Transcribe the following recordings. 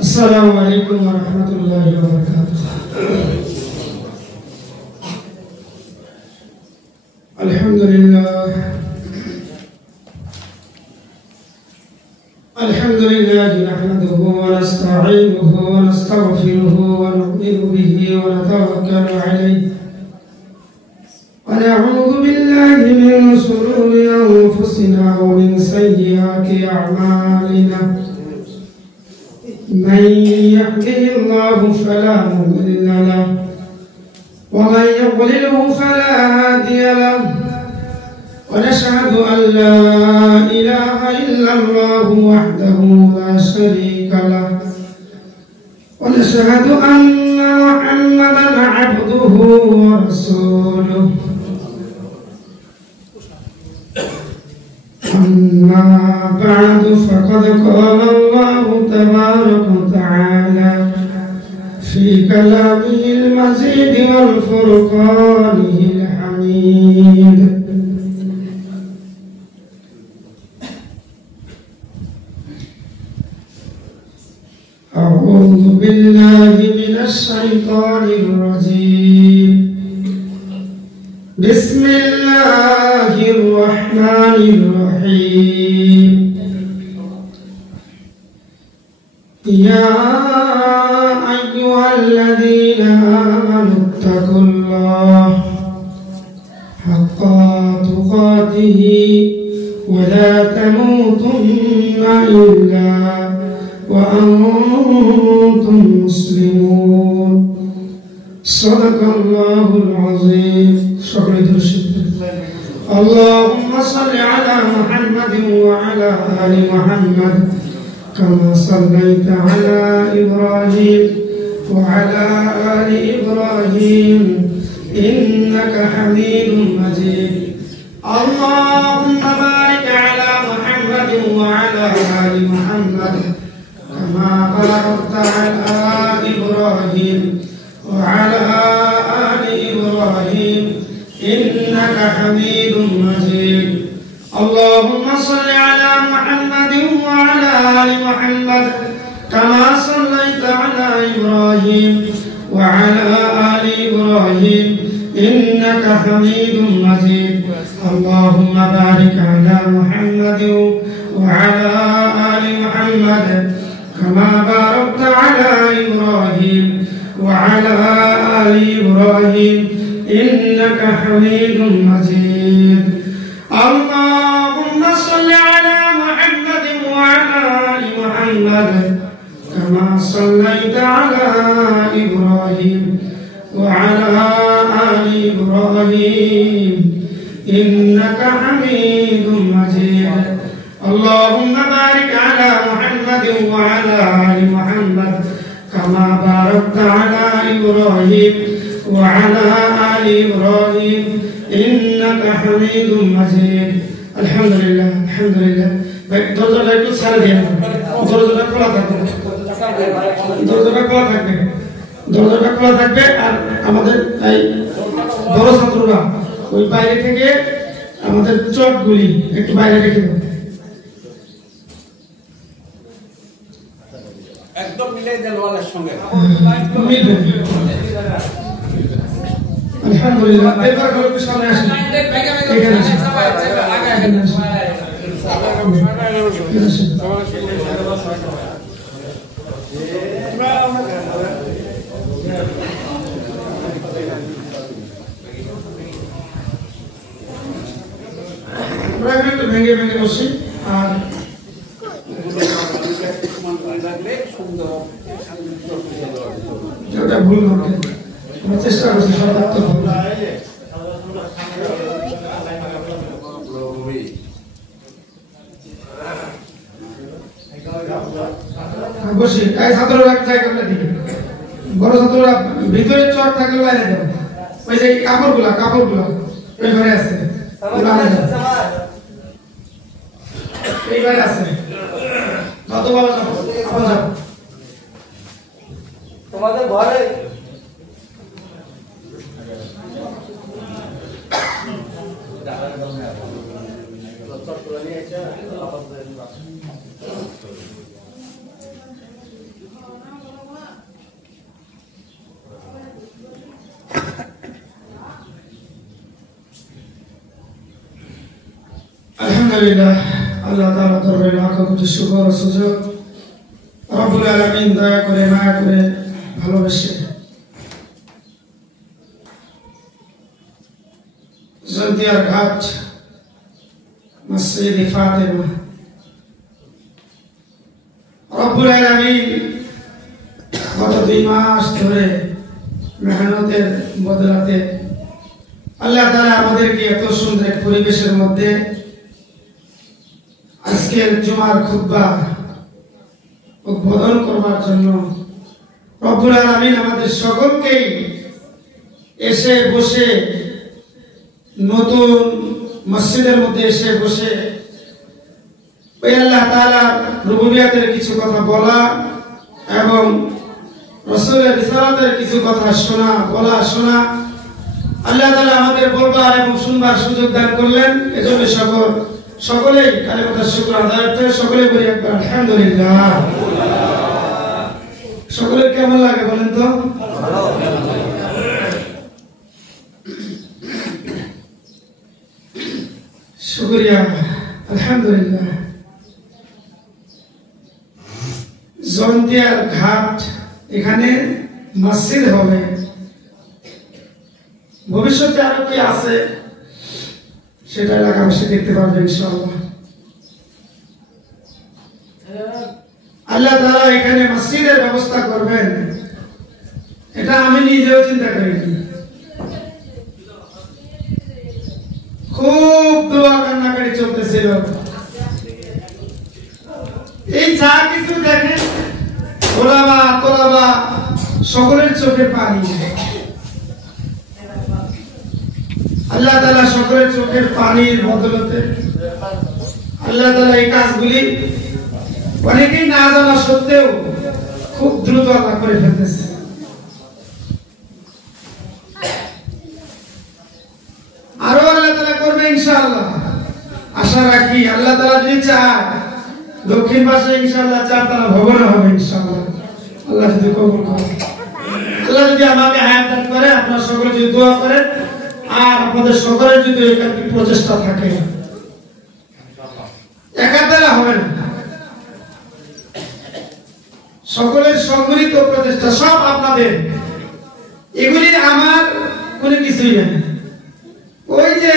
السلام عليكم ورحمة الله وبركاته. الحمد لله نحمده ونستعينه ونستغفره ونؤمن به ونتوكل عليه ونعوذ بالله من شرور أنفسنا ومن سيئات أعمالنا. من يهده الله فلا مضل له ومن يضلله فلا هادي له ونشهد أن لا إله إلا الله وحده لا شريك له ونشهد أن محمدا عبده ورسوله. أما بعد فقد قال الله تبارك وتعالى في كلامه المجيد والفرقانه الحميد: أعوذ بالله من الشيطان الرجيم. بسم الله الرحمن الرحيم. يا أيها الذين آمنوا اتقوا الله حق تقاته ولا تموتن إلا وأنتم مسلمون. صدق الله العظيم. اللهم صل على محمد وعلى آل محمد كما صليت على إبراهيم وعلى آل إبراهيم إنك حميد مجيد. اللهم بارك على محمد وعلى آل محمد كما باركت على إبراهيم وعلى آل إبراهيم إنك حميد مجيد. اللهم صل على محمد وعلى آل محمد كما صليت على إبراهيم وعلى آل إبراهيم إنك حميد مجيد. اللهم بارك على محمد وعلى آل محمد كما باركت على إبراهيم وعلى آل إبراهيم إنك حميد مجيد. اللهم صل على محمد وعلى آل محمد كما صليت على إبراهيم وعلى آل إبراهيم إنك حميد مجيد. اللهم بارك على محمد وعلى آل محمد كما باركت على إبراهيم وعلى آل إبراهيم إنك حميد مجيد. الحمد لله الحمد لله. দরজাটা একটু ছেড়ে দিন, দরজাটা খোলা থাকবে, দরজাটা খোলা থাকবে, দরজাটা খোলা থাকবে। আর আমাদের এই বড় ছাত্ররা ওই বাইরে থেকে আমাদের চটগুলি একটু বাইরে রেখে দেবে, একদম মিলে দেন ওয়ালের সঙ্গে মিলবে। আলহামদুলিল্লাহ। এবার একটু সামনে আসেন, এখানে আসেন, এখানে আসেন। ভেঙে ভেঙে বসি আর যেটা ভুল ঘটে আমরা চেষ্টা করছি সর্বাত্মক বসি। এই ছাত্ররা এক জায়গাটা দিবে, বড় ছাত্ররা ভিতরে চট থাকলে বাইরে যাবে। ওই যে কাপড়গুলা ওই ঘরে আছে, এইবারে আছে। কত বাবা যাবো, আপন যাবো তোমাদের ঘরে আলহামদুলিল্লাহ, আল্লাহ তাআলা দরবারে লাখ কোটি শুকর ও সুজুদ। রব্বুল আলামিন দয়া করে মায়া করে ভালোবেসে জলদিয়ার ঘাট মসজিদ ফাতেমা, রব্বুল আলামিন গত 2 মাস ধরে মেহনতের বদলাতে আল্লাহ তাআলা আমাদেরকে এত সুন্দর এক পরিবেশের মধ্যে আজকের জুমার খুতবা উদ্বোধন করবার জন্য রব্বুল আলামিন আমাদের সকলকেই এসে বসে নতুন মসজিদের মধ্যে এসে বসে ওই আল্লাহ তাআলা রুবুবিয়তের কিছু কথা বলা এবং রাসূলের রিসালাতের কিছু কথা শোনা আল্লাহ তাআলা আমাদের বলবার এবং শুনবার সুযোগ দান করলেন। এজন্য সকলেই কালিমাতুশ শুকর আদায় করতে সকলে বলি একবার আলহামদুলিল্লাহ। সকলের কেমন লাগে বলেন তো? শুকরিয়া, আলহামদুলিল্লাহ। জন্তিয়ার ঘাট, এখানে মসজিদ হবে, ভবিষ্যতে আরো কি আছে সেটা এলাকাবাসী দেখতে পারবে ইনশাআল্লাহ। আল্লাহ তাআলা এখানে মসজিদের ব্যবস্থা করবেন, এটা আমি নিজেও চিন্তা করিনি। খুব দোয়া কান্নাকাটি চলতেছিল। এই যা কিছু দেখেন তোলাবা সকলের চোখে পানি। আল্লাহ তাআলা সকলের চোখের পানির বদলতে আল্লাহ তাআলা এই কাজগুলি অনেকেই না জানা সত্ত্বেও খুব দ্রুত আল্লাহ করে ফেলতেছে। আরো আল্লাহ তাআলা করবে ইনশাআল্লাহ, আশা রাখি। আল্লাহ তাআলা যদি চায় দক্ষিণ পাশে ইনশাআল্লাহ 4 তলা ভবন হবে ইনশাআল্লাহ, আল্লাহ যদি কবুল করে। আল্লাহ যদি আমাকে হায়াত দান করে, আপনারা সকলে যদি দোয়া করেন আর আপনাদের সকলের যদি একাধিক প্রচেষ্টা থাকে, একা দ্বারা হবে না, সকলের সম্মিলিত প্রচেষ্টা, সব আপনাদের। এগুলি আমার কোনো কিছুই না। ওই যে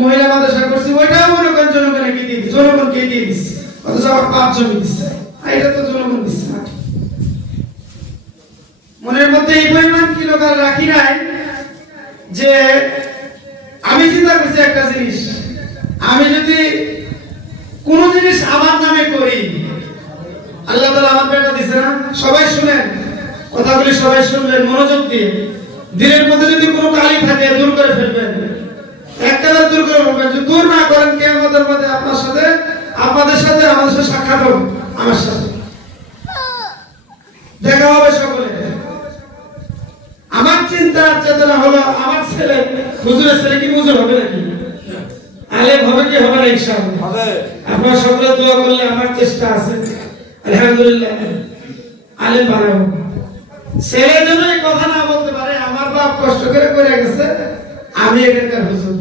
মহিলা মাদ্রাসা করছি ওইটাও মনে করেন জনগণকে দিয়ে দিচ্ছে, জনগণকে দিয়ে দিচ্ছে, অথচ আবার 5 জমি দিচ্ছে। এটা তো জনগণ দিচ্ছে না। মনের মধ্যে এই পরিমাণ কিলোকাল রাখি নাই যে আমি চিন্তা করছি একটা জিনিস, আমি যদি কোন জিনিস আমার নামে করি, আল্লাহ তাআলা আমাকে এটা দিছে না। সবাই শুনেন কথাগুলি, সবাই শুনবেন মনোযোগ দিয়ে। দিলের মধ্যে যদি কোনো কালি থাকে দূর করে ফেলবেন, একেবারে দূর করে ফেলবেন। যদি দূর না করেন, কিয়ামতের মধ্যে আপনার সাথে, আপনাদের সাথে, আমাদের সাথে সাক্ষাৎ হবে, আমার সাথে দেখা হবে সকলে। আমার চিন্তা চেতনা হলো আমার ছেলে, হুজুরের ছেলে কি হুজুর হবে নাকি? আলেম হবে কি হবে না? ইনশাআল্লাহ হবে। আপনারা সকলে দোয়া করলে আমার চেষ্টা আছে, আলহামদুলিল্লাহ আলেম বানাবো। ছেলে যেন এই কথা না বলতে পারে আমার বাপ কষ্ট করে গেছে, আমি এখানকার হুজুর,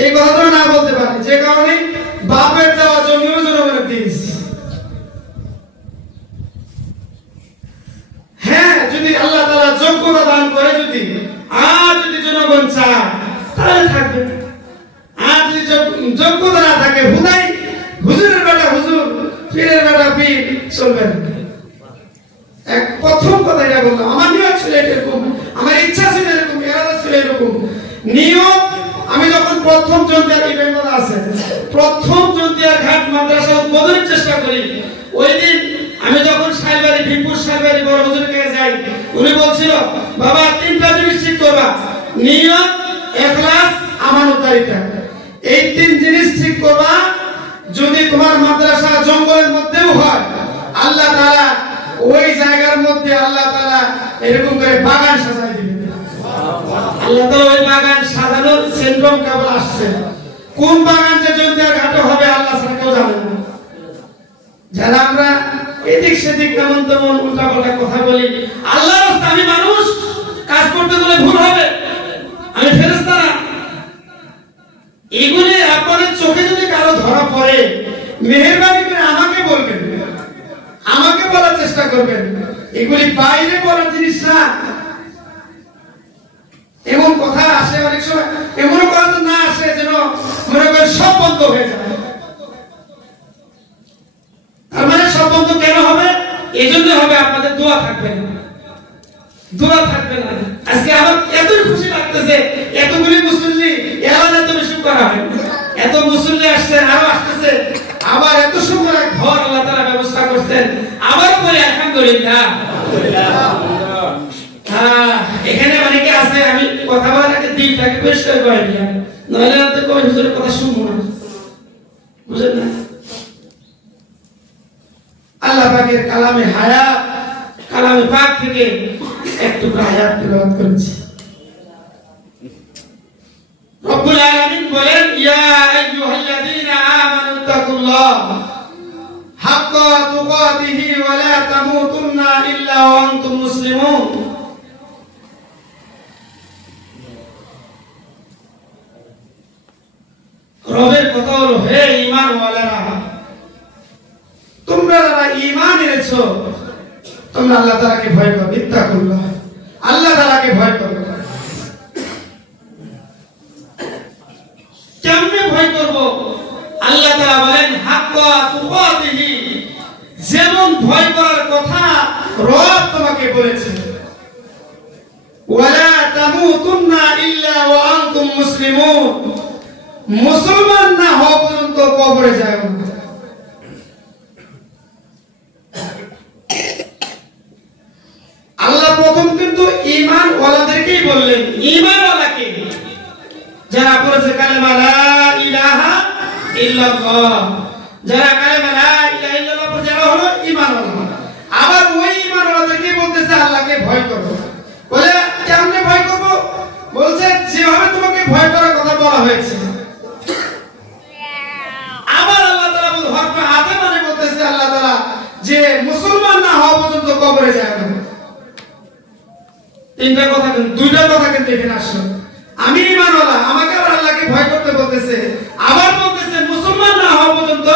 এই কথাটা না বলতে পারে। যে কারণে বাপের দেওয়া জমিও জনগণের দিয়েছি। হ্যাঁ, যদি আল্লাহ তাআলা যোগ্যতা দান করে, যদি জনগণ চায় তাহলে থাকবে। আর যদি যোগ্যতা না থাকে, হুজুরের বেটা হুজুর, পীরের বেটা পীর, চলবে না। প্রথম কথা এটা বললাম, আমার নিয়ত ছিল এরকম, আমার ইচ্ছা ছিল এরকম, এরাদা ছিল এরকম নিয়ত। আমি যখন প্রথম জন্তিয়ার ইমাম আছে, প্রথম জন্তিয়ার ঘাট মাদ্রাসা উদ্বোধনের চেষ্টা করি, ওই দিন আমি যখন সাইবাড়ি, ভীমপুর সাইবাড়ি বড় হুজুরের কাছে যাই, উনি বলছিল বাবা 3টা জিনিস ঠিক করবা, নিয়ত, ইখলাস, আমানতদারিতা। এই 3 জিনিস ঠিক করবা। যদি তোমার মাদ্রাসা জঙ্গলের মধ্যেও হয়, আল্লাহ তাআলা ওই জায়গার মধ্যে আল্লাহ তাআলা এরকম করে বাগান সাজায় দিবেন। আল্লাহ তাআলা ওই বাগান সাজানোর সেন্ট্রাম কেবল আসছে। কোন বাগান যে জন্তিয়ার ঘাটে হবে আল্লাহ ছাড়া কেউ জানে না। যারা আমরা এদিক সেদিক কেমন তেমন উল্টাপাল্টা কথা বলি, আল্লাহর রাস্তায় আমি মানুষ, কাজ করতে গেলে ভুল হবে, আমি ফেরেশতা না। এগুলি আপনাদের চোখে যদি কারো ধরা পড়ে মেহেরবানি করে আমাকে বলবেন, আমাকে বলার চেষ্টা করবেন। এগুলি বাইরে বলার জিনিস না। এমন কথা আসে অনেক সময়, এমন কথা না আসে যেন মনে করেন সব বন্ধ হয়ে যাবে। তার মানে সব বন্ধ কেন হবে? এই জন্য হবে আপনাদের দোয়া থাকবে না, দোয়া থাকবে না। আজকে আমার এতই খুশি লাগতেছে, এতগুলি মুসল্লি এলান এত বেশি করা হয়, এত মুসল্লি আসছে, আরো আসতেছে, আবার এত সুন্দর এক ঘর আল্লাহ তাআলা ব্যবস্থা করছেন। আবার বলি আলহামদুলিল্লাহ। এখানে অনেকে আছে, আমি কথা বলার আগে দিলটাকে পরিষ্কার করে নিলাম, নইলে তো কই হুজুরের কথা শুনবো না, বুঝলেন না? আল্লাহ পাকের কালামে হায়াত, কালামে পাক থেকে একটু হায়াত তেলাওয়াত করেছি। রব্বুল আলামিন বলেন, ইয়া আইয়ুহাল্লাযীনা আমানু তাকুল্লাহ হাক্কা তুকাতিহি ওয়া লা তামুতুন্না ইল্লা ওয়া আনতুম মুসলিমুন। রবের কথা হলো, হে ঈমানওয়ালারা, তোমরা যারা ঈমান এনেছো তোমরা আল্লাহ তাআলাকে ভয় করো, ইত্তাকুল্লাহ, আল্লাহ তাআলাকে ভয় করো। কেমনে ভয় করব? আল্লাহ তাআলা বলেন হাক্কা তুকাতিহি, যেমন ভয় করার কথা রব তোমাকে বলেছেন, ওয়ালা তামুতুন্না ইল্লা ওয়া আনতুম মুসলিমুন, মুসলমান না হওয়া পর্যন্ত কবরে যায় না। আল্লাহ প্রথম কিন্তু ঈমান ওয়ালাদেরকেই বললেন, ঈমান ওয়ালাকে যারা পড়েছে কালেমা লা ইলাহা ইল্লাল্লাহ, যারা কালেমা লা ইলাহা ইল্লাল্লাহ পড়ে যারা হলো ঈমান ওয়ালা। আবার ওই ঈমান ওয়ালাদেরকে বলতেছে আল্লাহকে ভয় করো। বলে কেমনে ভয় করব? বলছে যেভাবে তোমাকে ভয় করার কথা বলা হয়েছে। আবার আল্লাহ তাআলা বল হরফে আতে মানে বলতেছে আল্লাহ তাআলা যে মুসলমান না হওয়া পর্যন্ত কবরে যায় না। তিনটা কথা, দুইটা কথা কিন্তু এখানে আসলো। আমি ঈমানওয়ালা, আমাকে আবার আল্লাহকে ভয় করতে বলতেছে, আবার বলতেছে মুসলমান না হওয়া পর্যন্ত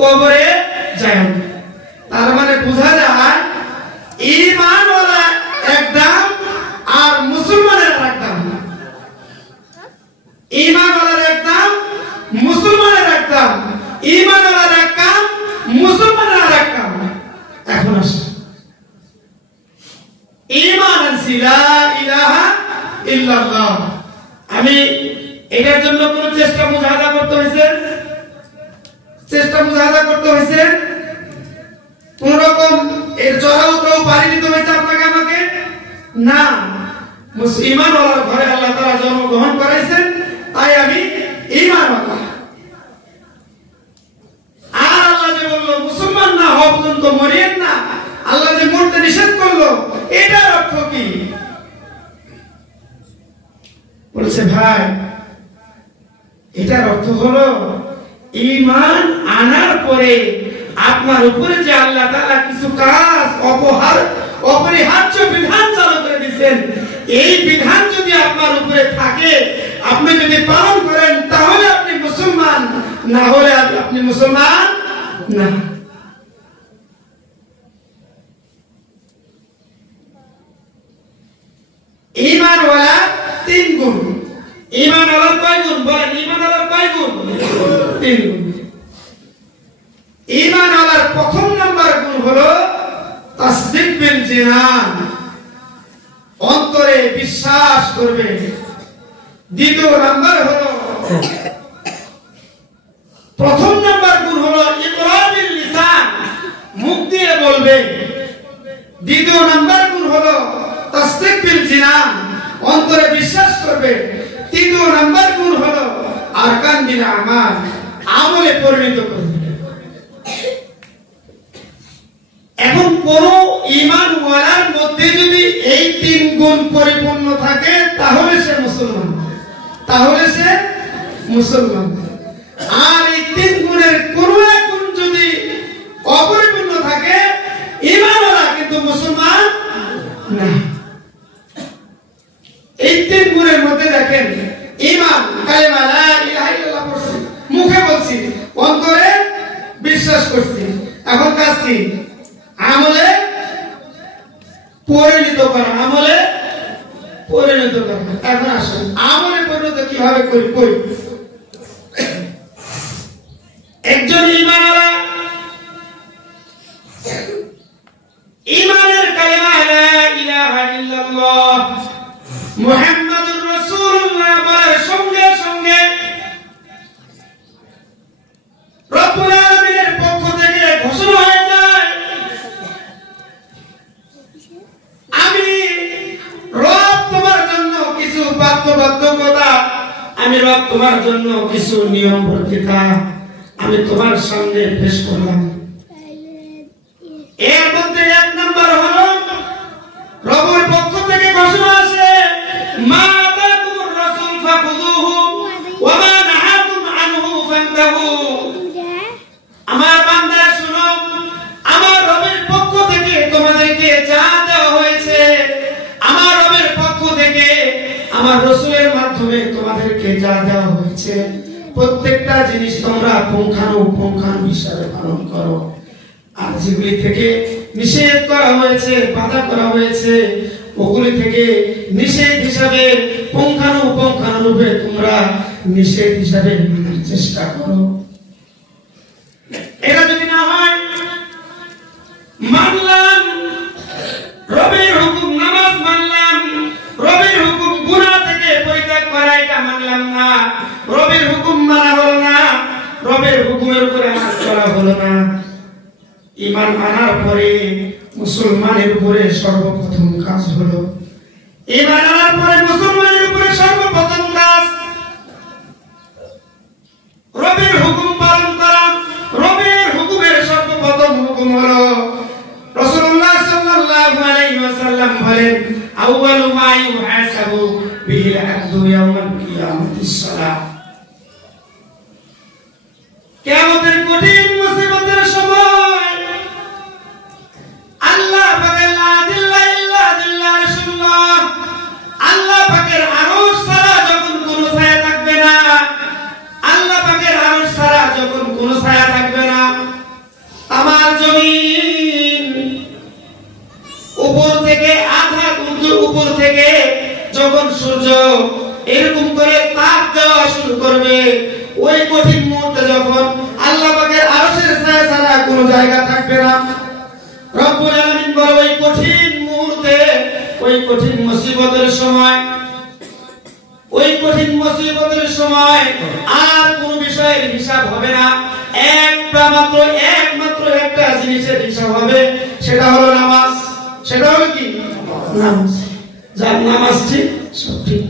কবরে যায় না। তার মানে বোঝা যায় ঈমানওয়ালা এক দাম আর মুসলমানের এক দাম। ঈমানওয়ালার এক দাম, মুসলমানের এক দাম। ঈমানওয়ালার এক কাম, মুসলমানের আর এক কাম। এখন আসে ঈমান আনছি লা ইলাহা ইল্লাল্লাহ। আমি এটার জন্য কোন চেষ্টা মুজাহাদা করতে হয়েছে? চেষ্টা মুজাহাদা করতে হয়েছে? কোন রকম এর জড়াও তো পারি দিতে হয়েছে আপনাকে আমাকে? না, ঈমানওয়ালার ঘরে আল্লাহ তাআলা জন্মগ্রহণ করাইছেন, তাই আমি ঈমানওয়ালা। আর আল্লাহ যে বললো মুসলমান না হওয়া পর্যন্ত মরিয়েন না, আল্লাহ যে মরতে নিষেধ করলো, এটার অর্থ কি? বলছে ভাই, এটার অর্থ হলো ঈমান আনার পরে আপনার উপরে যে আল্লাহ তাআলা কিছু কাজ অপরিহার্য বিধান চালু করে দিয়েছেন, এই বিধান যদি আপনার উপরে থাকে, আপনি যদি পালন করেন, তাহলে আপনি মুসলমান, না হলে আপনি মুসলমান না। ঈমানওয়ালা তিন গুণ। ঈমানওয়ালার কয় গুণ বলেন? ঈমানওয়ালার কয় গুণ? তিন গুণ। ঈমানওয়ালার প্রথম নাম্বার গুণ হলো তাসদীক বিল জিনান, অন্তরে বিশ্বাস করবে। দ্বিতীয় নাম্বার হলো, প্রথম নাম্বার গুণ হলো ইকরারুল লিসান, মুখ দিয়ে বলবে। দ্বিতীয় নাম্বার গুণ হলো তাসদীক বিল জিনান, অন্তরে বিশ্বাস করবে। তৃতীয় নাম্বার গুণ হলো আরকান বিল আমাল, আমলে পরিণত করবে। এখন কোন ঈমানওয়ালার মধ্যে যদি এই তিন গুণ পরিপূর্ণ থাকে, তাহলে সে মুসলমান, তাহলে সে মুসলমান। আর এই তিন গুণের কোন এক গুণ যদি অপরিপূর্ণ থাকে, ঈমানওয়ালা কিন্তু মুসলমান না। এই তিন গুণের মধ্যে দেখেন, ঈমান কালেমা লা ইলাহা আমলে পরিণত করা, আমলে পরিণত করা। এখন আসুন আমলে পরিণত কিভাবে করি। একজন ঈমানওয়ালা ঈমানের কালিমা লা ইলাহা ইল্লাল্লাহ মুহাম্মাদুর রাসূলুল্লাহ বলার সঙ্গে সঙ্গে রব্বুল আলামিনের পক্ষ থেকে ঘোষণা হয়ে যায়, আমি রব তোমার জন্য কিছু বাধ্যবাধকতা, আমি রব তোমার জন্য কিছু নিয়ম বর্তিতা আমি তোমার সামনে পেশ করলাম। এর মধ্যে এক নম্বর হলো রবের পক্ষ থেকে ঘোষণা আছে, মা আতাকুমুর রাসূল ফাখুযুহু ওয়া মা নাহাকুম আনহু ফান্তাহু। আমার বান্দারা শুনো, আমার রবের পক্ষ থেকে তোমাদেরকে যা দেওয়া হয়েছে, আমার রবের পক্ষ থেকে আমার রাসূলের মাধ্যমে তোমাদেরকে যা দেওয়া হয়েছে, প্রত্যেকটা জিনিস তোমরা পুঙ্খানুপুঙ্খানু হিসাবে পালন করো। আর যেগুলি থেকে নিষেধ করা হয়েছে, বাধা করা হয়েছে, ওগুলি থেকে নিষেধ হিসাবে পুঙ্খানুপুঙ্খানুরূপে তোমরা নিষেধ হিসাবে মানার চেষ্টা করো। এটা যদি না হয়, মানলাম রবের হুকুম, নামাজ মানলাম, রবের হুকুম গুনাহ থেকে পরিত্যাগ করা এটা মানলাম না, রবের হুকুম মানা হলো না, রবের হুকুমের উপরে আমল করা হলো না। ঈমান আনার পরে মুসলমানের উপরে সর্বপ্রথম কাজ হলো, ঈমান আনার পরে মুসলমানের উপরে সর্বপ্রথম কাজ রবের হুকুম পালন করা। রবের হুকুমের সর্বপ্রথম হুকুম হলো, রাসূলুল্লাহ সাল্লাল্লাহু আলাইহি ওয়াসাল্লাম বলেন, আউয়ালু মা ইউহাসাবু বিহিল আবদু ইয়াউমাল কিয়ামাতিস সালাহ। কিয়ামতের কঠিন মুসিবতের সময় আল্লাহ পাকের লা দিল্লা ইল্লা দিল্লা রাসূলুল্লাহ, আল্লাহ পাকের আরশ ছাড়া যখন কোনো ছায়া থাকবে না, আল্লাহ পাকের আরশ ছাড়া যখন কোনো ছায়া থাকবে না, আমার জমিন উপর থেকে আধা সূর্য উপর থেকে যখন সূর্য এরকম করে তাপ দেওয়া শুরু করবে, ওই কঠিন মুহূর্তে যখন আল্লাহ পাকের আরশের ছায়া ছাড়া কোনো জায়গা থাকবে না, রব্বুল আলামিন বলে ওই কঠিন মুহূর্তে, ওই কঠিন মুসিবতের সময়, ওই কঠিন মুসিবতের সময় আর কোন বিষয়ের হিসাব হবে না, একমাত্র একটা জিনিসের হিসাব হবে, সেটা হলো নামাজ। সেটা হলো কি? নামাজ। যার নামাজ ঠিক সব ঠিক,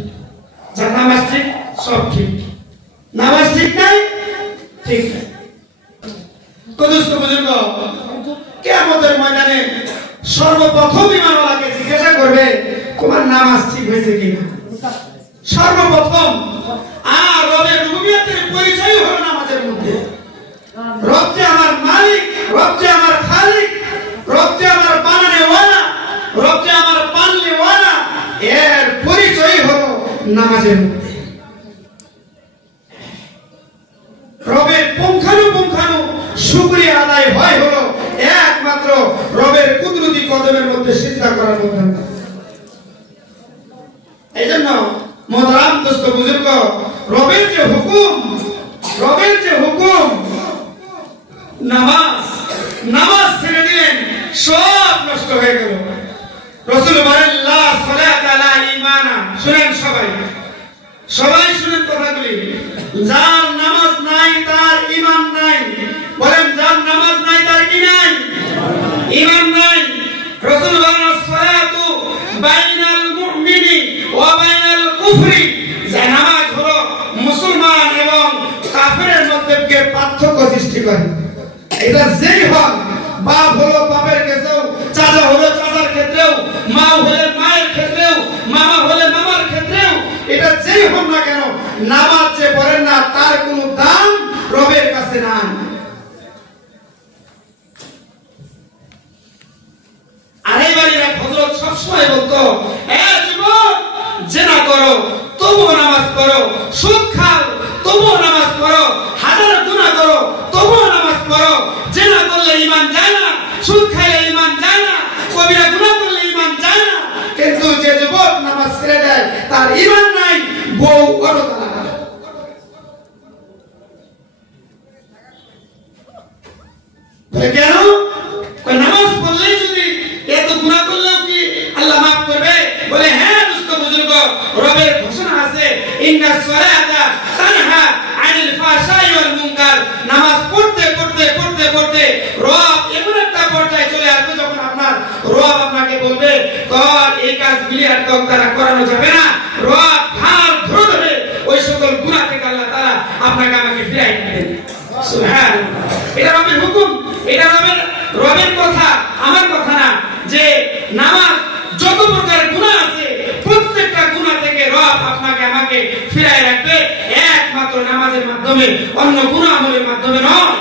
যার নামাজ ঠিক সব ঠিক, নামাজ ঠিক নাই ঠিক নাই। কদুস্ত বুজুর্গ, কিয়ামতের ময়দানে সর্বপ্রথম ঈমানওয়ালাকে জিজ্ঞাসা করবে, তোমার নামাজ ঠিক হয়েছে কিনা? সর্বপ্রথম। আর রবের রুবুবিয়তের পরিচয় হলো নামাজের মধ্যে। রব যে আমার মালিক, রব যে আমার খালিক, রব যে আমার বানানেওয়ালা, রব যে আমার পালনেওয়ালা, এর পরিচয় হলো নামাজের মধ্যে। রবের পুঙ্খানুপুঙ্খানু শুকরিয়া আদায় হয় হলো একমাত্র রবের কুদরতি কদমের মধ্যে সিজদা করার মধ্যে। এইজন্য মোহতারাম দোস্ত বুজুর্গ, রবের যে হুকুম, রবের যে হুকুম, নামাজ ছেড়ে দিলেন, সব নষ্ট হয়ে গেল। রাসূল বলেন, লা সালাতা লা ঈমানা। শুনেন সবাই শুনেন কথাগুলি। যার নামাজ নাই তার ঈমান নাই। বলেন, যার নামাজ নাই তার কি নাই? ঈমান নাই। রাসূল বলেন, সালাতু বাইনাল মুমিনি ওয়া বাইনাল কুফরি। যে নামাজ হলো মুসলমান এবং কাফেরের মধ্যে পার্থক্য সৃষ্টি করে। এটা যেই হোক, বাপ হলো বাপের ক্ষেত্রেও, চাচা হলো চাচার ক্ষেত্রেও, মা হলে মায়ের ক্ষেত্রেও, মামা হলে মামার ক্ষেত্রেও, এটা যেই হোক না কেন, নামাজ যে পড়েন না তার কোনো দাম রবের কাছে নাই। আর এই বাড়ির হযরত সবসময় বলতো, এ যুবক, জেনা করো তবুও নামাজ পড়ো, সুদ খাও তবুও নামাজ পড়ো, হাজার গুনাহ করো তবুও নামাজ পড়ো। জেনা করলে ঈমান যায় না, সুদ খাইলে ঈমান যায় না, কবিরা গুনাহ করলে ঈমান যায় না, কিন্তু যে যুবক নামাজ ছেড়ে দেয় তার ঈমান নাই, বউ বড় তালাক। কেন? নামাজ পড়লেই যদি এত গুনাহ করলেও কি আল্লাহ মাফ করবে? বলে হ্যাঁ দুস্থ বুজুর্গ, রবের ঘোষণা আছে ইন্নাস সালাতা তানহা আনিল ফাহশাই ওয়াল মুনকার। নামাজ পড়তে পড়তে পড়তে পড়তে রব এমন একটা পর্যায়ে চলে আসবে যখন আপনার রব আপনাকে বলবে তোর এই কাজগুলি আর তোর দ্বারা করানো যাবে না। রব ঘাড় ধরে ধরে ওই সকল গুনাহ থেকে আল্লাহ তাআলা আপনাকে আমাকে ফিরাই দিবেন। সুবহানাল্লাহ। এটা রবের হুকুম, এটা রবের কথা, আমার কথা না। যে নামাজ যত প্রকার গুনাহ আছে প্রত্যেকটা গুনাহ থেকে রব আপনাকে আমাকে ফিরায় রাখবে, একমাত্র নামাজের মাধ্যমে, অন্য গুনাহ আমলের মাধ্যমে নয়।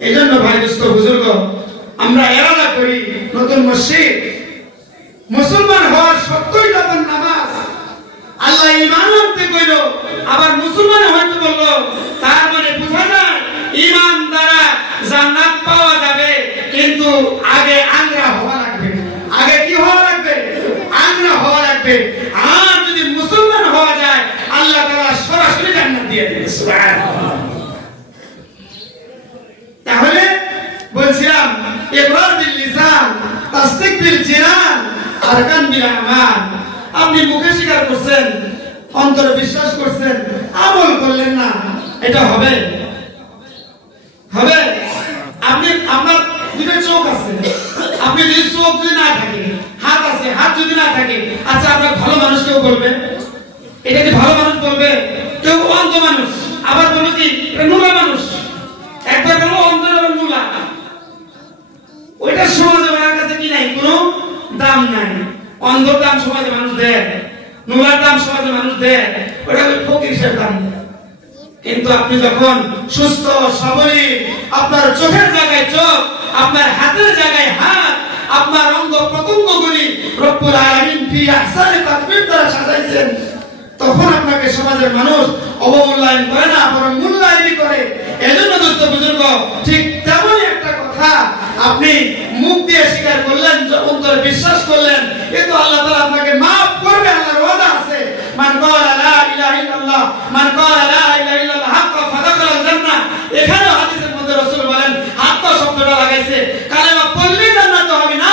এইজন্য ভাই দোস্ত বুজুর্গ, আমরা এরাদা করি নতুন মসজিদ, মুসলমান হওয়ার সত্যই যখন নামাজ, আল্লাহ ঈমান আনতে কইল আবার মুসলমান হইতে বলল, তার মানে বোঝা যায় ঈমান দ্বারা জান্নাত পাওয়া যাবে, কিন্তু আগে আংরা হওয়া লাগবে। আগে কি হওয়া লাগবে? আংরা হওয়া লাগবে। আর যদি মুসলমান হওয়া যায় আল্লাহ তাআলা সরাসরি জান্নাত দিয়ে দিবে। সুবহানাল্লাহ। তাহলে বলছিলাম ইকরার বিল লিসান, তাসদীক বিল জিনান, আরকান বিল আমাল। আপনি মুখে স্বীকার করছেন, অন্তরে বিশ্বাস করছেন, আমল করলেন না, এটা হবে? হবে? আপনি আপনার দুটো চোখ আছে, আপনি যদি চোখ যদি না থাকে, হাত আছে, হাত যদি না থাকে, আচ্ছা আপনার ভালো মানুষ কেউ বলবে? এটা কি ভালো মানুষ বলবে? কেউ অন্ধ মানুষ আবার বলবে কি নুলা মানুষ, একবার বলবো অন্ধ নুলা। ওইটা সমাজে ওনার কাছে কি নাই, কোনো দাম নাই। অন্ধর দাম সমাজে মানুষ দেয়, নুলার দাম সমাজে মানুষ দেয়, ওটা ফকির হিসেবে দাম দেয়। কিন্তু আপনি যখন সুস্থ সবলী, আপনার চোখের জায়গায় চোখ, আপনার হাতের জায়গায় হাত, আপনার অঙ্গ প্রত্যঙ্গগুলি রব্বুল আলামিন ফি আহসানি তাকবীর দ্বারা সাজাইছেন, তখন আপনাকে সমাজের মানুষ অবমূল্যায়ন করে না, বরং মূল্যায়ন করে। এজন্য দোস্ত বুজুর্গ, ঠিক তেমনই একটা কথা আপনি মুখ দিয়ে স্বীকার করলেন, অন্তরে বিশ্বাস করলেন, এ তো আল্লাহ তাআলা আপনাকে maaf করবে, আল্লাহর ওয়াদা আছে। মান ক্বালা লা ইলাহা ইল্লাল্লাহ, মান ক্বালা লা ইলাহা ইল্লাল্লাহ হাক্কা ফাদাখালাল জান্নাহ। এখানে হাদিসের মধ্যে রাসূল বলেন হাক্কা শব্দটা লাগাইছে, কালেমা পড়লে জান্নাত হবে না,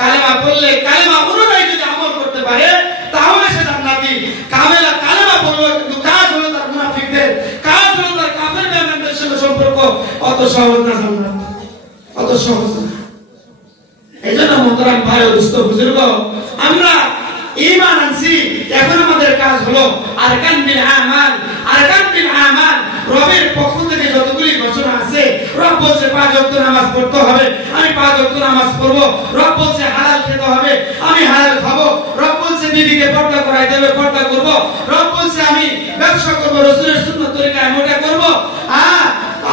কালেমা পড়লে, কালেমা অনুযায়ী যদি আমল করতে পারে তাহলে সে জান্নাতি। কালেমা পড়লো কিন্তু কাজ হলো তার মুনাফিকদের, কাজ হলো তার কাফের বেঈমানদের সঙ্গে সম্পর্ক, অত সহজ না জান্নাত, অত সহজ না। এইজন্য মোহতারাম ভাই ও দোস্ত বুজুর্গ, আমরা ঈমান আনছি, এখন আমাদের কাজ হলো আরকান বিল আমাল। আরকান বিল আমাল রবের পক্ষ থেকে যতগুলি ঘোষণা আছে, রব বলছে 5 ওয়াক্ত নামাজ পড়তে হবে, আমি 5 ওয়াক্ত নামাজ পড়ব। রব বলছে হালাল খেতে হবে, আমি হালাল খাবো। রব বলছে বিবিকে পর্দা করাই দেবে, পর্দা করব। রব বলছে আমি ব্যবসা করব, রাসূলের সুন্নাত তরিকায় আমি ওটা করব।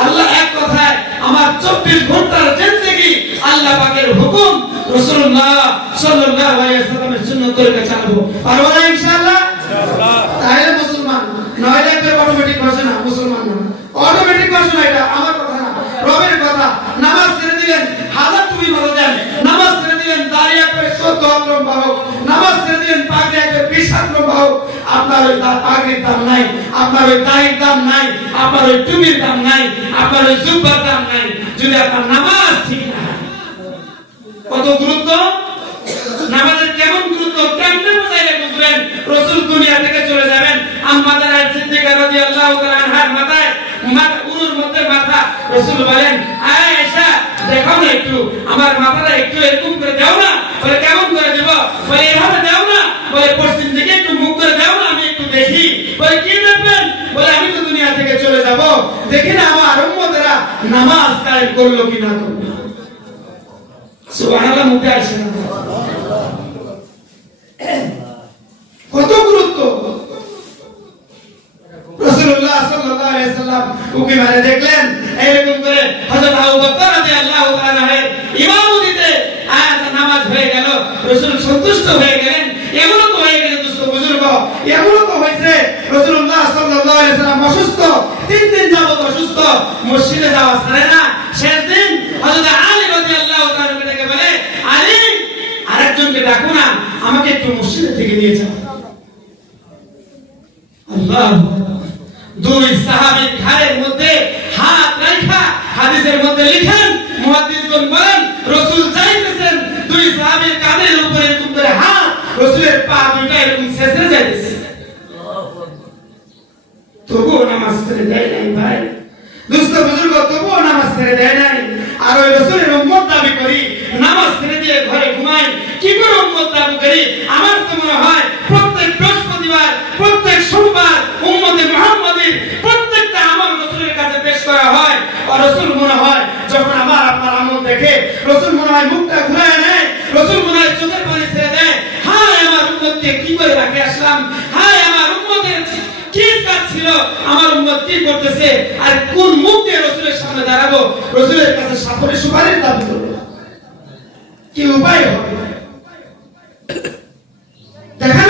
আল্লাহ এক কথায় আমার 24 ঘন্টার জিন্দেগি আল্লাহ পাকের হুকুম, রাসূলুল্লাহ সাল্লাল্লাহু আলাইহি ওয়াসাল্লামের সুন্নাত তরিকা চালাবো। পারবো না ইনশাআল্লাহ? ইনশাআল্লাহ। তাহলে মুসলমান, নইলে তো অটোমেটিক ঘোষণা মুসলমান না, অটোমেটিক ঘোষণা। এটা আমার কথা না, রবের কথা। নামাজ ছেড়ে দিলেন, হাজার তুমি বলে দেন, নামাজ ছেড়ে দিলেন দাঁড়িয়ে করে 14 লম্বা হোক, নামাজ ছেড়ে দিলেন পাগড়ি একটা 20 লম্বা হোক, আপনার ওই পাগড়ির দাম নাই, আপনার ওই দাড়ির দাম নাই, আপনার ওই টুপির দাম নাই, আপনার ওই জুব্বার দাম নাই, যদি আপনার নামাজ ঠিক না হয়। কত গুরুত্ব নামাজের, কেমন গুরুত্ব, কেমনে বোঝাইলে বুঝবেন? রাসূল দুনিয়া থেকে চলে যাবেন, আম্মা জানা সিদ্দিকা রাদিয়াল্লাহু তাআলা আনহার মাথায় উরুর মধ্যে মাথা, রাসূল বলেন আয়েশা দেখো না একটু, আমার মাথাটা একটু এরকম করে দাও না। বলে কেমন করে দেব? বলে এভাবে দাও না। বলে পশ্চিম দিকে একটু মুখ করে দাও না, আমি একটু দেখি। বলে কি দেখবেন? বলে আমি তো দুনিয়া থেকে চলে যাব, দেখি না আমার উম্মতেরা নামাজ কায়েম করলো কি না করলো। সুবহানাল্লাহ, মুখে আসে না? কত গুরুত্ব। রাসূলুল্লাহ সাল্লাল্লাহু আলাইহি ওয়াসাল্লাম উকি মারে দেখলেন এরকম করে হযরত আবু বকর রাদিয়াল্লাহু তাআলা ইমামতিতে নামাজ হয়ে গেল, রাসূল সন্তুষ্ট হয়ে গেলেন। এগুলো তো হয়ে গেল দোস্ত বুজুর্গ, এগুলো তো হয়েছে। রাসূলুল্লাহ সাল্লাল্লাহু আলাইহি ওয়াসাল্লাম অসুস্থ, 3 দিন যাবত অসুস্থ, মসজিদে যাওয়া ছাড়ে না, শেষ দিন হযরত আলী রাদিয়াল্লাহু তাআলা ডেকে বলে, আলী আরেকজনকে ডাকো না, আমাকে একটু মসজিদের দিকে নিয়ে যাও। আল্লাহ, দুই সাহাবীর ঘাড়ের মধ্যে হাত রাখা হাদিসের মধ্যে লিখেন মুহাদ্দিসগণ বলেন রাসূল যাইতেছেন, দুই সাহাবীর কাঁধের উপরে এরকম করে হাত, রাসূলের পা দুইটা এরকম ছেঁচড়ে যাইতেছে। তবুও নামাজ ছেড়ে দেয় নাই ভাই, দুস্থ বুজুর্গ তবুও নামাজ ছেড়ে দেয় নাই। আর ওই রাসূলের উম্মত দাবি করি, নামাজ ছেড়ে দিয়ে ঘরে ঘুমাই, কি করে উম্মত দাবি করি? আমার তো মনে হয় প্রত্যেক বৃহস্পতিবার, প্রত্যেক সোমবার উম্মতে মুহাম্মাদীর প্রত্যেকটা আমল রাসূলের কাছে পেশ করা হয়। আর রাসূল মনে হয় যখন আমার আপনার আমল দেখে, রাসূল মনে হয় মুখটা ঘুরায় নেয়, রাসূল মনে হয় চোখের পানি ছেড়ে দেয়। হায় আমার উম্মতকে কি করে রাখে আসলাম, হায় আমার উম্মতের কি কাজ ছিল, আমার উম্মত কি করতেছে, আর কোন মুখ দিয়ে রাসূলের সামনে দাঁড়াবো, রাসূলের কাছে সুপারিশ দাবি করব, কি উপায় হবে? দেখেন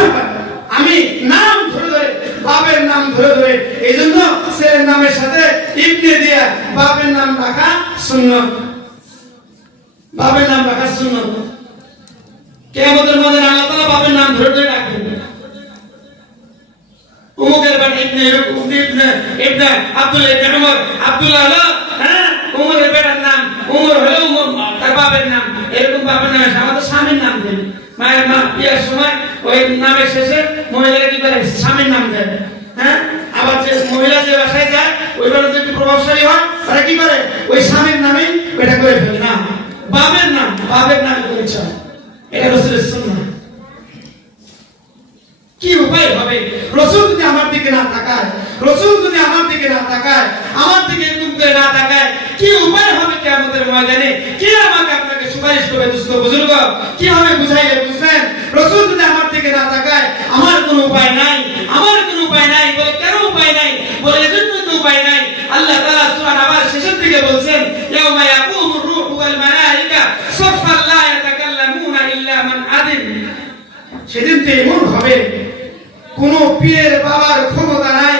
আমি নাম ধরে ধরে, বাপের নাম ধরে ধরে, এই জন্য ছেলের নামের সাথে ইবনে দিয়া বাপের নাম রাখা সুন্নাত, বাপের নাম রাখা সুন্নাত। কিয়ামতের মধ্যে আল্লাহ তাআলা বাপের নাম ধরে ধরে রাখবেন। উমরের বেটা ইবনে আব্দুল্লাহ ইবনে উমর, আব্দুল্লাহ হলো উমরের বেটার নাম, উমর হলো উমর তার বাপের নাম, এরকম বাপের নাম আছে। আমাদের স্বামীর নাম দেন, মায়ের মা বিয়ের সময় ওই নামের শেষে মহিলারা কি করে স্বামীর নাম দেয়। হ্যাঁ, আবার যে মহিলা যে বাসায় যায় ওই বাড়ি যদি প্রভাবশালী হয় তারা কি করে ওই স্বামীর নামে এটা করে ফেলে না, বাপের নাম পরিচয়। এটা রাসূলের সুন্নাহ। কি উপায় হবে? রাসূল যদি আমার দিকে না তাকায়, রাসূল যদি আমার দিকে না তাকায়, আমার দিকে এরকম করে না তাকায়, কি উপায় হবে কিয়ামতের ময়দানে? কে আমাকে আপনাকে সুপারিশ করবে? দুস্থ বুজুর্গ কি হবে বুঝাইলে বুঝবেন? রাসূল যদি আমার দিকে না তাকায়, আমার কোনো উপায় নাই, আমার কোনো উপায় নাই। বলে কেন উপায় নাই? বলে এজন্য তো উপায় নাই, আল্লাহ তাআলা সূরা আবার শেষের দিকে বলছেন, ইয়াউমা ইয়াকুমুর রূহু ওয়াল মালায়েকা সাফফান লা ইয়াতাকাল্লামুনা ইল্লা মান আযিন। সেদিন তো এমন হবে, কোন পীরের বাবার ক্ষমতা নাই,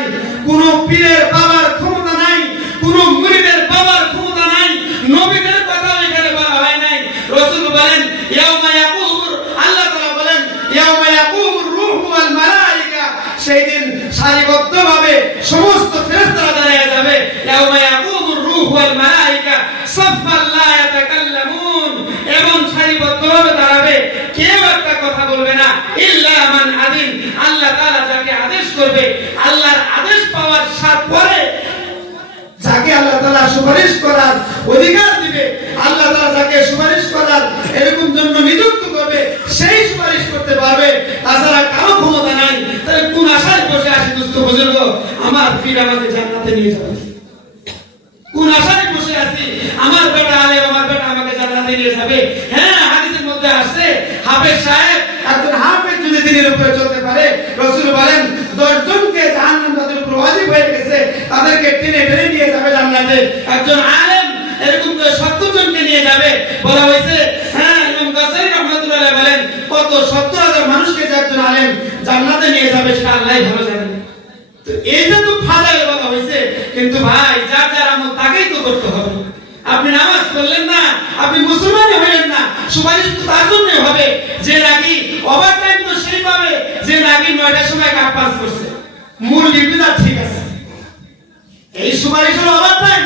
কোন পীরের বাবার ক্ষমতা নাই, কোন মুরিদের বাবার ক্ষমতা নাই। নবীদের কথা এখানে বলা হয় নাই। রাসূল বলেন ইয়াউমা ইয়াকুমুর, আল্লাহ তাআলা বলেন ইয়াউমা ইয়াকুমুর রূহু ওয়াল মালায়েকা, সেই দিন সারিবদ্ধভাবে সমস্ত ফেরেশতারা দাঁড়িয়ে যাবে। ইয়াউমা ইয়াকুমুর রূহু ওয়াল মালায়েকা সাফফান লা ইয়াতাকাল্লামুন, এবং সারিবদ্ধভাবে দাঁড়াবে, কেউ একটা কথা বলবে না, ইল্লা মান আযিন, আল্লাহ তাআলা যাকে আদেশ করবে, আল্লাহর আদেশ পাওয়ার সাথ পরে যাকে আল্লাহ তাআলা সুপারিশ করার অধিকার দিবে, আল্লাহ তাআলা যাকে সুপারিশ করার এরকম জন্য নিযুক্ত করবে, সেই সুপারিশ করতে পারবে, তাছাড়া কারো ক্ষমতা নাই। তাহলে কোন আশায় বসে আছি দুস্থ বুজুর্গ, আমার পীর আমাকে জান্নাতে নিয়ে যাবে? কোন আশায় বসে আছি আমার বেটা আলেম, আমার বেটা আমাকে জান্নাতে নিয়ে যাবে? হ্যাঁ, হাদিসের মধ্যে আসছে হাফেজ সাহেব, একজন হাফেজ যদি দিনের উপরে চলতে পারে, রাসূল বলেন 10 জনকে জাহান্নাম তাদের উপর ওয়াজিব হয়ে গেছে, তাদেরকে টেনে টেনে নিয়ে যাবে জান্নাতে। একজন আলেম এরকম করে 70 জনকে নিয়ে যাবে। বলা হয়েছে, হ্যাঁ, ইমাম গাযযালী রাহমাতুল্লাহ আলাইহি বলেন কত 70,000 মানুষকে যে একজন আলেম জান্নাতে নিয়ে যাবে সেটা আল্লাহই ভালো জানেন। তো এইটা তো ফাদাইল বলা হয়েছে, কিন্তু ভাই যার যার আমল তাকেই তো করতে হবে। আপনি নামাজ পড়লেন না, আপনি মুসলমান হলেন না, সুপারিশ তো তার জন্য হবে যে নাকি ওভারটাইম তো সেই পাবে যে নাকি 9টার সময় কাজ পাস করছে, মূল ডিউটিটা ঠিক আছে। এই সুপারিশ হলো ওভারটাইম,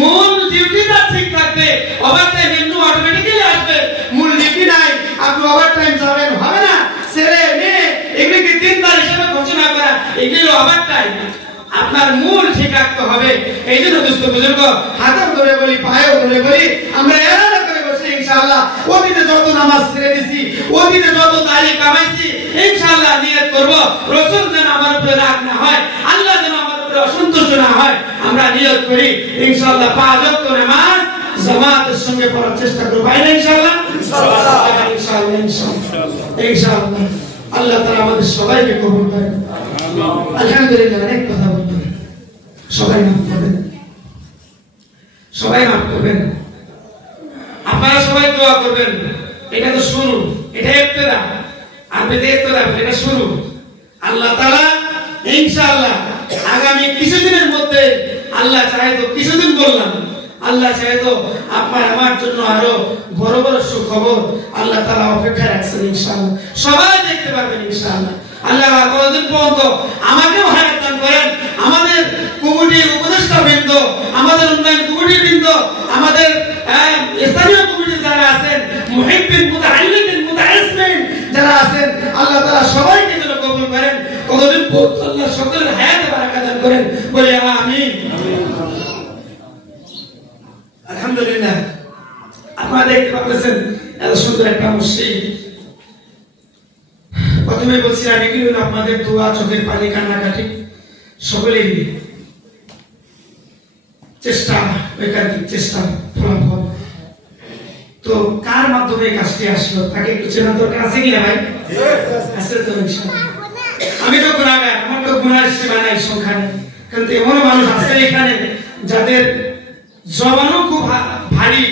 মূল ডিউটিটা ঠিক থাকবে, ওভারটাইম এমনি অটোমেটিক্যালি আসবে। মূল ডিউটি নাই, আপনি ওভারটাইম যাবেন হবে না। ছেলে মেয়ে এগুলিকে দিনদার হিসেবে ঘোষণা করা, এগুলো ওভারটাইম। আপনার মূল ঠিক রাখতে হবে। এই জন্য দুস্থ বুজুর্গ হাতে ধরে বলি, পায়ে ধরে বলি, আমরা এরাদা করে বসে ইনশাআল্লাহ ওদিনে যত নামাজ ছেড়ে দিছি, ওদিনে যত দাড়ি কামাইছি, ইনশাআল্লাহ নিয়ত করব রাসূল যেন আমার উপরে রাগ না হয়, আল্লাহ যেন আমার উপরে অসন্তুষ্ট না হয়। আমরা নিয়ত করি ইনশাআল্লাহ 5 ওয়াক্ত নামাজ জামাতের সঙ্গে পড়ার চেষ্টা করব। ভাই ইনশাআল্লাহ, ইনশাআল্লাহ, ইনশাআল্লাহ। আল্লাহ তাআলা আমাদের সবাইকে কবুল করেন। আলহামদুলিল্লাহ, অনেক কথা বললাম, সবাই মাফ করবেন, সবাই মাফ করবেন। আপনারা সবাই দোয়া করবেন। এটা তো শুরু, এটা ইবতিদা, আরবিতে ইবতিদা, এটা শুরু। আল্লাহ তাআলা ইনশাআল্লাহ আগামী কিছুদিনের মধ্যে, আল্লাহ চাহে তো কিছুদিন বললাম, আল্লাহ চাই তো আপনার আমার জন্য আরো বড় বড় সুখবর আল্লাহ তাআলা অপেক্ষা রাখছেন ইনশাআল্লাহ। সবাই দেখতে পারবেন ইনশাআল্লাহ। আল্লাহ কতদিন পর্যন্ত আমাকেও হায়াত দান করেন, আমাদের কমিটি উপদেষ্টা বৃন্দ, আমাদের উন্নয়ন কমিটি বৃন্দ, আমাদের স্থানীয় কমিটি যারা আছেন, মুহিব্বিন মুতাআল্লিমিন মুতাআসসিমিন যারা আছেন, আল্লাহ তাআলা সবাইকে যেন কবুল করেন। কতদিন পর্যন্ত আল্লাহ সকলের হায়াতে বারাকা দান করেন, বলে আমিন। আলহামদুলিল্লাহ। আপনারা দেখতে পাচ্ছেন এত সুন্দর একটা মসজিদ। প্রথমে বলছি আমি কি আপনাদের দোয়া, চোখের পানি, কান্নাকাটি সকলেই চেষ্টা, ঐকান্তিক চেষ্টা ফলাফল। তো কার মাধ্যমে কাজটি আসলো তাকে একটু চেনার দরকার আছে কিনা ভাই? আছে তো ইনশাআল্লাহ। আমি তো গুনাহগার, আমার তো গুনাহের সীমা নাই, সংখ্যা নেই। কিন্তু এমন মানুষ আছে এখানে যাদের জবানও খুব ভারী,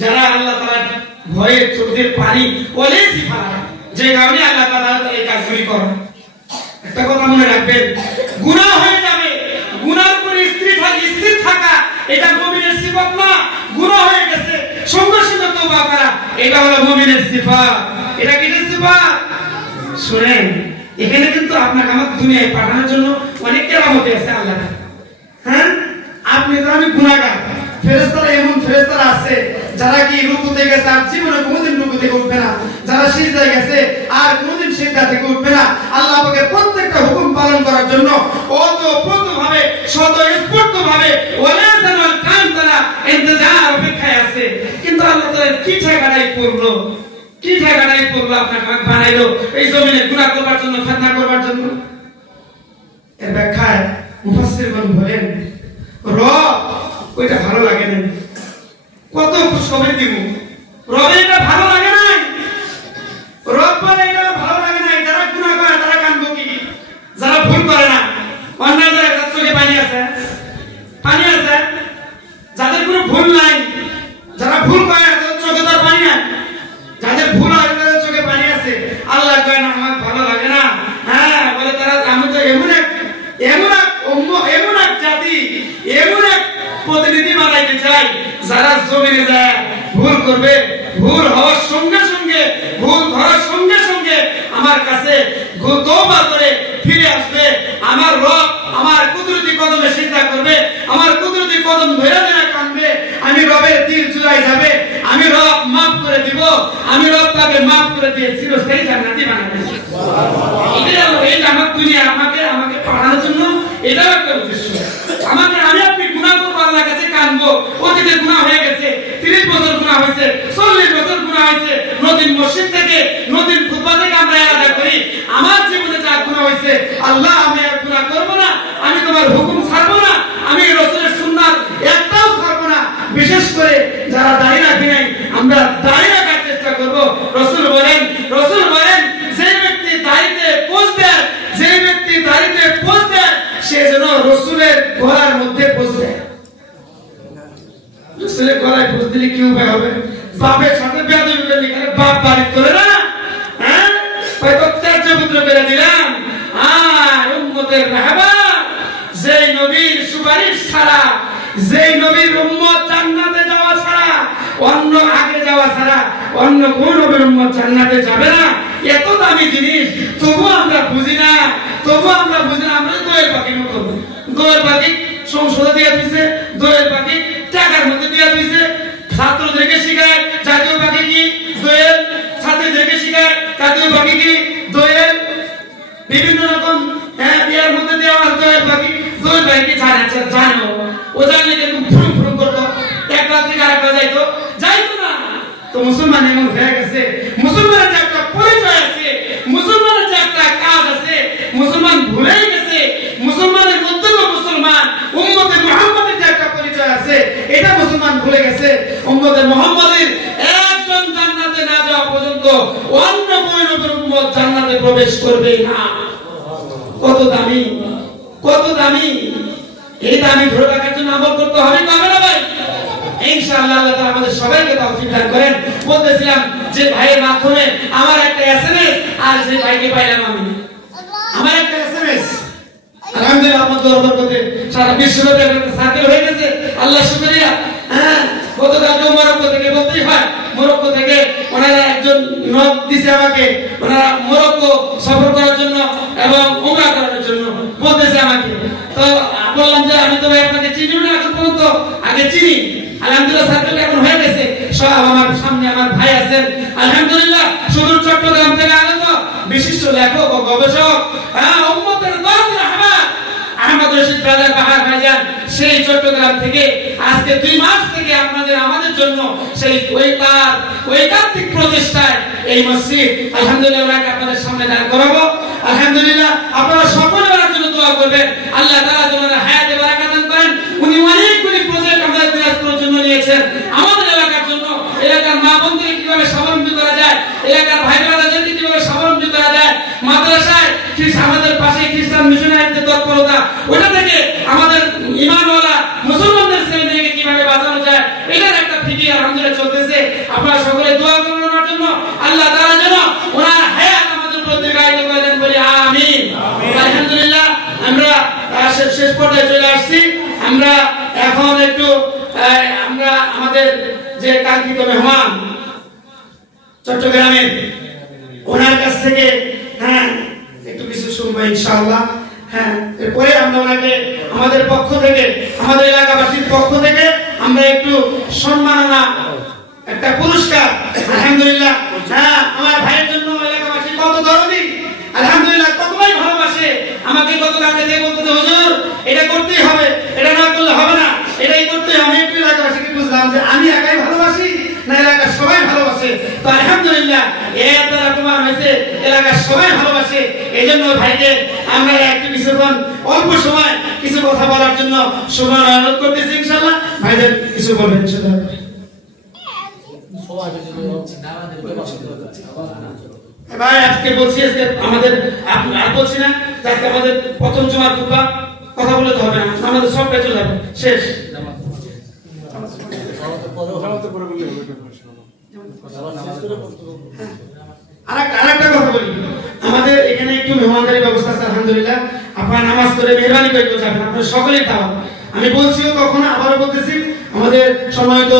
যারা আল্লাহ তাআলার ভয়ে চোখের পানি ওলেছি ফালা, যে কারণে আল্লাহ তাআলা এই কাজগুলি করেন। একটা কথা মনে রাখবেন, গুনাহ হয়ে যাবে, গুনার উপরে স্থির থাকা এটা মুমিনের সিফাত না। গুনাহ হয়ে গেছে সঙ্গে সঙ্গে তওবা করা, এটা হলো মুমিনের সিফাত। এটা কিসের সিফাত? শুনেন, এখানে কিন্তু আপনাকে আমার দুনিয়ায় পাঠানোর জন্য অনেক কেরামতি আছে আল্লাহ। হ্যাঁ, আপনি তো আমি গুনাহগার, ফেরেশতারা এমন ফেরেশতারা আছে যারা কি রুকুতে গেছে আর জীবনে কোনোদিন রুকু থেকে উঠবে না, যারা সিজদায় গেছে আর কোনোদিন সিজদা থেকে উঠবে না। আল্লাহ পাকের প্রত্যেকটা হুকুম পালন করার জন্য ওতপ্রোতভাবে স্বতঃস্ফূর্তভাবে ওয়ালাদানাল কাম তারা ইন্তজার অপেক্ষায় আছে। কিন্তু আল্লাহ তাআলা কি ঠেকানাই করলো, কি ঠেকানাই করলো, আপনাকে বানাইলো এই জমিনে গুনাহ করবার জন্য, ফিতনা করবার জন্য। এর ব্যাখ্যায় মুফাসসিরগণ বলেন, রব ওইটা ভালো লাগে না, কত সবে দিব, রবে এটা ভালো লাগে না, রব বলে এটা ভালো লাগে না। যারা গুনাহ করে তারা কানবো কি, যারা ভুল করে না, অন্যায় করে তার চোখে পানি আছে, পানি আছে। যাদের কোনো ভুল নাই, যারা ভুল করে তাদের চোখে তার পানি নাই, যাদের ভুল হয় তাদের চোখে পানি আছে। আল্লাহ কয় না আমার ভালো লাগে না। হ্যাঁ বলে তারা, আমি তো এমন এক জাতি, এমন এক প্রতিনিধি বানাইতে চাই যারা জমিনে যায় ভুল করবে, ভুল হওয়ার সঙ্গে সঙ্গে, ভুল ধরার সঙ্গে সঙ্গে আমার কাছে তওবা করে ফিরে আসবে। আমার রব আমার কুদরতি কদমে সিজদা করবে, আমার কুদরতি কদম ধরে ধরে কাঁদবে। আমি রবের তীর চুলাই যাবে, আমি রব মাফ করে দিব, আমি রব তাকে মাফ করে দিয়ে চিরস্থায়ী জান্নাতি বানাবে। এই আমার দুনিয়া আমাকে পাঠানোর জন্য এটাও একটা উদ্দেশ্য। আমি আপনি গুনাহ করবো, আল্লাহর কাছে কাঁদবো। অতীতে গুনাহ হয়ে গেছে, 30 বছর গুনাহ হয়েছে, 40 বছর গুনাহ হয়েছে। নতুন মসজিদ থেকে, নতুন খুতবা থেকে আমরা এরাদা করি, আমার জীবনে যা গুনাহ হয়েছে আল্লাহ আমি আর গুনাহ করবো না, আমি তোমার হুকুম ছাড়বো না, আমি রাসূলের সুন্নাত একটাও ছাড়বো না। বিশেষ করে যারা দাড়ি রাখি নাই, আমরা দাড়ি রাখার চেষ্টা করবো। রাসূল বলেন যে ব্যক্তি দাড়িতে পোঁছ দেয়, যে ব্যক্তি দাড়িতে পোঁছ দেয় সে যেন রাসূলের গলার মধ্যে পোঁছ দেয়। রাসূলের গলায় পোঁছ দিলে কি উপায় হবে? বাপের সাথে বেয়াদবি করলে এখানে বাপ বাড়ি করে না, হ্যাঁ হয়তো ত্যায্য পুত্র করে দিলাম। আর উম্মতের রাহবা, যেই নবীর সুপারিশ ছাড়া, যেই নবীর উম্মত জান্নাতে যাওয়া ছাড়া, অন্য আগে যাওয়া ছাড়া অন্য কোন নবীর উম্মত জান্নাতে যাবে না। এত দামি জিনিস তবু আমরা বুঝি না, আমরা দোয়েল পাখির মতো। দোয়েল পাখি সংসদে দিয়ে দিচ্ছে, দোয়েল পাখি টাকার মধ্যে দিয়ে দিচ্ছে। ছাত্রদেরকে শিখায় জাতীয় পাখি কি দোয়েল, ছাত্রীদেরকে শিখায় জাতীয় পাখি কি দোয়েল। বিভিন্ন রকম বিয়ার মধ্যে দেওয়া দোয়েল পাখি কি জানো? ও জানলে কিন্তু ফুরুম ফুরুম করতো, এক রাত থেকে আরেক রাত যাইতো না। তো মুসলমান এমন হয়ে গেছে, মুসলমানের যে একটা পরিচয় আছে, মুসলমানের যে একটা কাজ আছে, মুসলমান ভুলেই গেছে। মুসলমানের মধ্যে মুসলমান, উম্মতে মুহাম্মাদের যে একটা পরিচয় আছে এটা মুসলমান ভুলে গেছে। উম্মতে মুহাম্মাদের একজন জান্নাতে না যাওয়া পর্যন্ত অন্য কোন নবীর উম্মত জান্নাতে প্রবেশ করবে না। কত দামি, কত দামি! এই দামি ধরে রাখার জন্য আমল করতে হবে, হবে না ভাই? ইনশাআল্লাহ আল্লাহ তাআলা আমাদের সবাইকে তৌফিক দান করেন। বলতেছিলাম যে ভাইয়ের মাধ্যমে আমার একটা এসএমএস, আর যে ভাইকে পাইলাম আমি, আমার একটা এসএমএস আলহামদুলিল্লাহ আপনাদের বরকতে সারা বিশ্বব্যাপী একটা সার্কেল হয়ে গেছে। আল্লাহ শুকরিয়া। হ্যাঁ, গতকালকে মরক্কো থেকে বলতেই হয়, মরক্কো থেকে ওনারা একজন নক দিছে আমাকে, ওনারা মরক্কো সফর করার জন্য এবং উমরা করার জন্য বলতেছে আমাকে। তো বললাম যে আমি তো ভাই আপনাকে চিনি না এখন পর্যন্ত, আগে চিনি। আলহামদুলিল্লাহ সার্কেল এখন হয়ে গেছে, সব আমার সামনে আমার ভাই আছেন আলহামদুলিল্লাহ, সুদূর চট্টগ্রাম থেকে আগত বিশিষ্ট লেখক ও গবেষক, উম্মতের দরদ রাহমান আহমদ রশিদ ব্রাদার বাহার ভাইজান, সেই চট্টগ্রাম থেকে আজকে 2 মাস থেকে আমাদের জন্য সেই ঐকান্তিক প্রচেষ্টায় এই মসজিদ আলহামদুলিল্লাহ ওনাকে আপনাদের সামনে দাঁড় করাবো। আলহামদুলিল্লাহ আপনারা সকলে ওনার জন্য দোয়া করবেন, আল্লাহ তাআলা যেন ওনার হায়াতে বারাকাত দান করেন। উনি অনেকগুলি প্রজেক্ট আমাদের দিনাজপুরের জন্য নিয়েছেন, আমাদের এলাকার জন্য, এলাকার মা বোনদের কিভাবে স্বাবলম্বী করা যায়, এলাকার ভাই ব্রাদারদেরকে কিভাবে স্বাবলম্বী করা যায়, মাদ্রাসায় আমাদের পাশে খ্রিস্টান মিশনারিদের তৎপরতা, ওটা থেকে আমাদের ঈমানওয়ালা মুসলমানদের ছেলে মেয়েকে কিভাবে বাঁচানো যায়, এটার একটা ফিকির আলহামদুলিল্লাহ চলতেছে। আপনারা সকলে দোয়া করুন ওনার জন্য, আল্লাহ তাআলা যেন ওনার হায়াত আমাদের উপর দীর্ঘায়িত করে দেন, বলি আমিন। আলহামদুলিল্লাহ আমরা শেষ পর্যায়ে চলে আসছি। আমরা এখন একটু আমরা আমাদের যে কাঙ্ক্ষিত মেহমান চট্টগ্রামের, ওনার কাছ থেকে একটু কিছু শুনবো ইনশাআল্লাহ। এরপরে আমরা ওনাকে আমাদের পক্ষ থেকে, আমাদের এলাকাবাসীর পক্ষ থেকে আমরা একটু সম্মাননা, একটা পুরস্কার আলহামদুলিল্লাহ। আমার ভাইয়ের জন্য এলাকাবাসী কত দরদি, আলহামদুলিল্লাহ কত ভাই ভালোবাসে আমাকে। কত কাছে দিয়ে বলতে হুজুর এটা করতেই হবে, এটা না করলে হবে না, এটাই করতে হবে। আমি একটু এলাকাবাসীকে বুঝলাম যে আমি একাই ভালোবাসি না এলাকার সবাই ভালোবাসে। তো আলহামদুলিল্লাহ এর দ্বারা প্রমাণ হয়েছে এলাকার সবাই ভালোবাসে। এই জন্য ভাইকে আমরা একটু কিছুক্ষণ অল্প সময় কিছু কথা বলার জন্য সময় অনুরোধ করতেছি ইনশাআল্লাহ। ভাইদের কিছু বলবেন ইনশাআল্লাহ। ভাই আজকে বলছি, আজকে আমাদের আর বলছি না, আজকে আমাদের প্রথম জুমার খুতবা, কথা বলে তো হবে না, আমাদের সব পেয়ে চলে যাবে, শেষ। আরেকটা কথা বলি, আমাদের এখানে একটু মেহমানদারি ব্যবস্থা আছে আলহামদুলিল্লাহ। আপনারা নামাজ করে মেহরবানি করে যাবেন, আপনারা সকলেই দাওয়াত। আমি বলছিও কখনো, আবারও বলতেছি, আমাদের সম্মানিত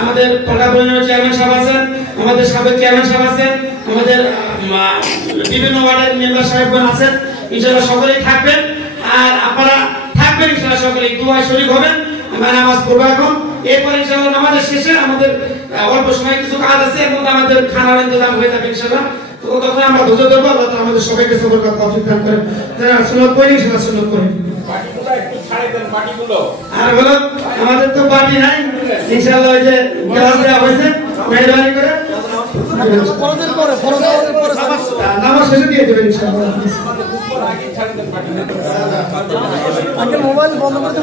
আমাদের পাল্টা পরিণয় চেয়ারম্যান সাহেব আছেন, আমাদের সাবেক চেয়ারম্যান সাহেব আছেন, আমাদের বিভিন্ন ওয়ার্ডের মেম্বার সাহেবগণ আছেন, ইনশাআল্লাহ সকলেই থাকবেন। আর আপনারা থাকবেন ইনশাআল্লাহ, সকলেই দুয়ায় শরীক হবেন। আমরা নামাজ পড়বো এখন, এরপর ইনশাআল্লাহ নামাজের শেষে আমাদের অল্প সময় কিছু কাজ আছে, এবং আমাদের খানার ইন্তজাম হয়ে যাবে ইনশাআল্লাহ। তো তখন আমরা ধৈর্য ধরবো, আল্লাহ তাআলা আমাদের সবাইকে সবর করার তৌফিক দান করেন। সুন্নাত পড়ি, ইনশাআল্লাহ সুন্নাত পড়ি। আর বলো আমাদের তো পার্টি নাই ইনশাআল্লাহ, ওই যে গ্লাস দেওয়া হয়েছে, মেহরবানি করে নামাজ শেষে দিয়ে দেবেন ইনশাআল্লাহ। মোবাইল বন্ধ করতে